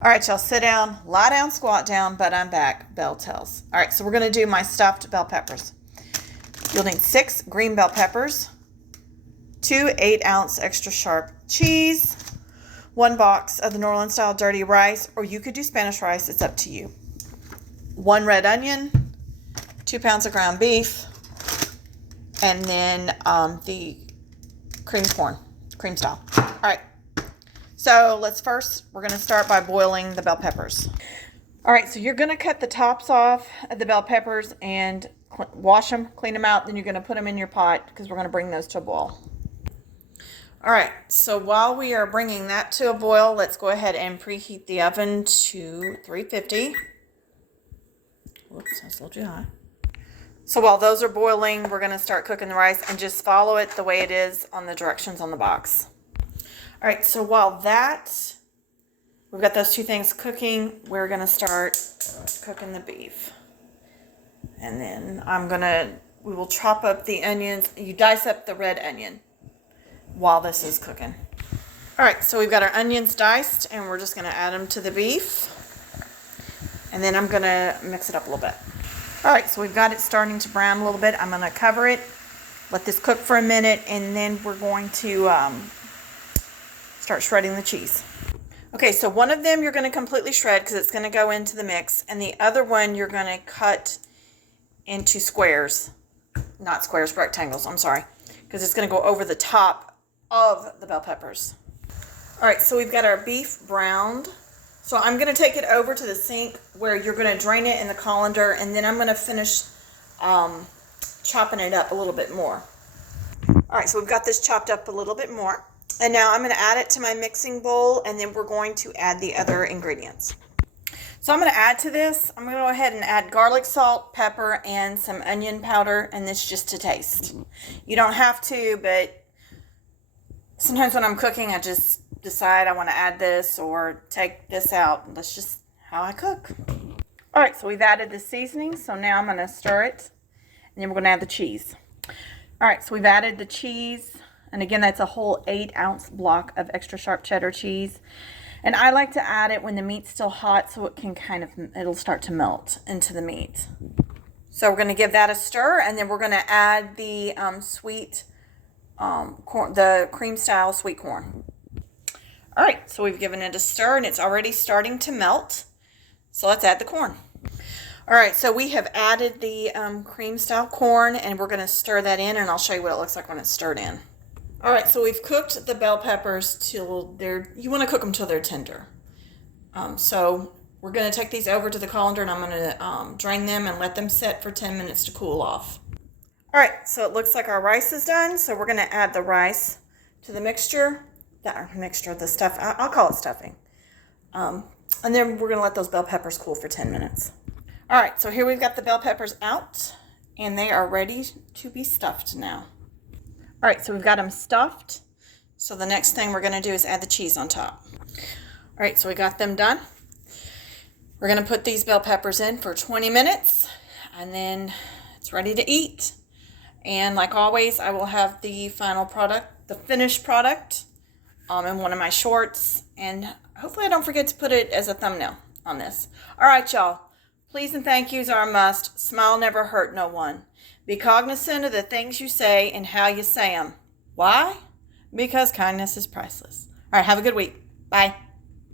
All right, y'all, sit down, lie down, squat down, but I'm back. Belle Tellz. All right, so we're going to do my stuffed bell peppers. You'll need 6 green bell peppers, 2 8-ounce extra sharp cheese, 1 box of the New Orleans style dirty rice, or you could do Spanish rice. It's up to you. 1 red onion, 2 pounds of ground beef, and then the cream corn, cream style. All right. So we're going to start by boiling the bell peppers. All right, so you're going to cut the tops off of the bell peppers and wash them, clean them out. Then you're going to put them in your pot because we're going to bring those to a boil. All right, so while we are bringing that to a boil, let's go ahead and preheat the oven to 350. Whoops, that's a little too high. So while those are boiling, we're going to start cooking the rice and just follow it the way it is on the directions on the box. All right, so while we've got those 2 things cooking, we're going to start cooking the beef. And then we will chop up the onions. You dice up the red onion while this is cooking. All right, so we've got our onions diced, and we're just going to add them to the beef. And then I'm going to mix it up a little bit. All right, so we've got it starting to brown a little bit. I'm going to cover it, let this cook for a minute, and then we're going to start shredding the cheese. Okay, so one of them you're going to completely shred because it's going to go into the mix, and the other one you're going to cut into squares. Not squares, rectangles, I'm sorry, because it's going to go over the top of the bell peppers. All right, so we've got our beef browned. So I'm going to take it over to the sink where you're going to drain it in the colander, and then I'm going to finish chopping it up a little bit more. All right, so we've got this chopped up a little bit more. And now I'm going to add it to my mixing bowl, and then we're going to add the other ingredients. So I'm going to add to this, I'm going to go ahead and add garlic, salt, pepper, and some onion powder, and this just to taste. You don't have to, but sometimes when I'm cooking, I just decide I want to add this or take this out. That's just how I cook. All right, so we've added the seasoning, so now I'm going to stir it, and then we're going to add the cheese. All right, so we've added the cheese. And again, that's a whole 8-ounce block of extra sharp cheddar cheese. And I like to add it when the meat's still hot so it can it'll start to melt into the meat. So we're going to give that a stir, and then we're going to add the sweet corn, the cream style sweet corn. All right, so we've given it a stir and it's already starting to melt. So let's add the corn. All right, so we have added the cream style corn, and we're going to stir that in, and I'll show you what it looks like when it's stirred in. All right, so we've cooked the bell peppers till you want to cook them till they're tender. So we're going to take these over to the colander, and I'm going to drain them and let them set for 10 minutes to cool off. All right, so it looks like our rice is done. So we're going to add the rice to the mixture, the stuff. I'll call it stuffing. And then we're going to let those bell peppers cool for 10 minutes. All right, so here we've got the bell peppers out, and they are ready to be stuffed now. All right, so we've got them stuffed. So the next thing we're going to do is add the cheese on top. All right, so we got them done. We're going to put these bell peppers in for 20 minutes, and then it's ready to eat. And like always, I will have the final product, the finished product, in one of my shorts. And hopefully I don't forget to put it as a thumbnail on this. All right, y'all. Please and thank yous are a must. Smile never hurt no one. Be cognizant of the things you say and how you say them. Why? Because kindness is priceless. All right, have a good week. Bye.